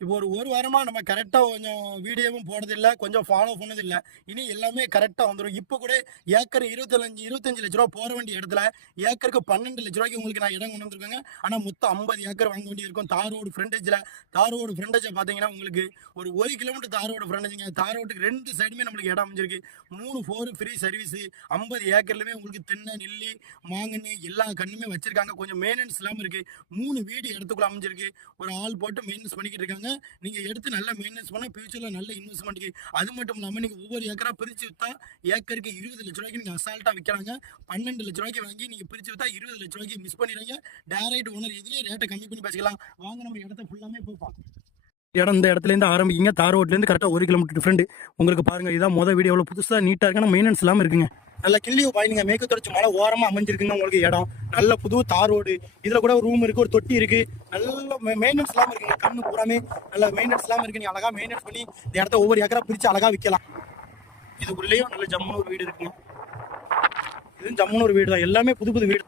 இப்போ ஒரு ஒரு வாரமாக நம்ம கரெக்டாக கொஞ்சம் வீடியோவும் போனதில்லை கொஞ்சம் ஃபாலோ பண்ணதில்லை. இனி எல்லாமே கரெக்டாக வந்துடும் இப்போ கூட ஏக்கர் இருபத்தஞ்சு இருபத்தஞ்சு லட்ச ரூபா போற வேண்டிய இடத்துல ஏக்கருக்கு பன்னெண்டு லட்ச ரூபாய்க்கு உங்களுக்கு நான் இடம் கொண்டு வந்திருக்கேங்க. ஆனால் மொத்தம் ஐம்பது ஏக்கர் வாங்க வேண்டியிருக்கும். தார் ரோடு ஃப்ரண்டேஜில் தார் ரோடு ஃப்ரண்டேஜை பார்த்தீங்கன்னா உங்களுக்கு ஒரு ஒரு கிலோமீட்டர் தார் ரோடு ஃப்ரண்டேஜுங்க தார் ரோட்டுக்கு ரெண்டு சைடுமே நம்மளுக்கு இடம் அமைஞ்சிருக்கு. மூணு ஃபோர் ஃப்ரீ சர்வீஸு ஐம்பது ஏக்கர்லேயுமே உங்களுக்கு தென்னை நெல்லி மாங்கன்னு எல்லா கண்ணுமே வச்சிருக்காங்க. கொஞ்சம் மெயின்டெனன்ஸ் இல்லாமல் இருக்குது மூணு வீடு இடத்துக்குள்ள அமைஞ்சிருக்கு. ஒரு ஆள் போட்டு மெயின்டெனன்ஸ் பண்ணிக்கிட்டு இருக்காங்க. நீங்கள் எடுத்து நல்லா மெயின்டெனன்ஸ் பண்ணால் ஃபியூச்சரில் நல்ல இன்வெஸ்ட்மெண்ட்டுக்கு அது மட்டும் இல்லாமல் நீங்கள் ஒவ்வொரு ஏக்கராக பிரித்து விற்றா ஏக்கருக்கு இருபது லட்ச ரூபாய்க்கு நீங்கள் அசால்ட்டாக விற்கிறாங்க பன்னெண்டு லட்ச ரூபாய்க்கு வாங்கி நீங்கள் பிரித்து விற்றா இருபது லட்ச ரூபாய்க்கு மிஸ் பண்ணிடுறீங்க. டேரக்ட் ஓனர் இதுலேயே ரேட்டை கம்மி பண்ணி பேசிக்கலாம். வாங்க நம்ம இடத்த ஃபுல்லாமே போய் இடம் இந்த இடத்துலேருந்து ஆரம்பிக்கிங்க தார் ரோட்லேருந்து கரெக்டாக ஒரு கிலோமீட்டர் டிஃப்ரெண்ட் உங்களுக்கு பாருங்கள் இதான் மொதல் வீடியோ எவ்வளோ புதுசாக நீட்டாக இருக்குன்னா மெயின்டெனன்ஸ் இல்லாமல் இருக்குங்க. நல்ல கிள்ளியோ பாய்ங்க மேற்கு தொடர்ச்சி மலை ஓரமாக அமைஞ்சிருக்குங்க உங்களுக்கு இடம். நல்ல புது தார் ரோடு. இதில் கூட ஒரு ரூம் இருக்குது ஒரு தொட்டி இருக்குது நல்ல மெயின்டெனன்ஸ் இல்லாமல் இருக்குங்க கண்ணு பூராமே நல்ல மெயின்டெனன்ஸ் இல்லாமல் இருக்கு. நீ அழகா மெயின்டெனன்ஸ் பண்ணி இந்த இடத்த ஒவ்வொரு ஏக்கரா பிரித்து அழகாக விற்கலாம் இதுக்குள்ளேயும் நல்ல ஜம்முன்னு ஒரு வீடு இருக்குங்க. இதுவும் ஜம்முன்னு ஒரு வீடு தான் எல்லாமே புது புது வீடு.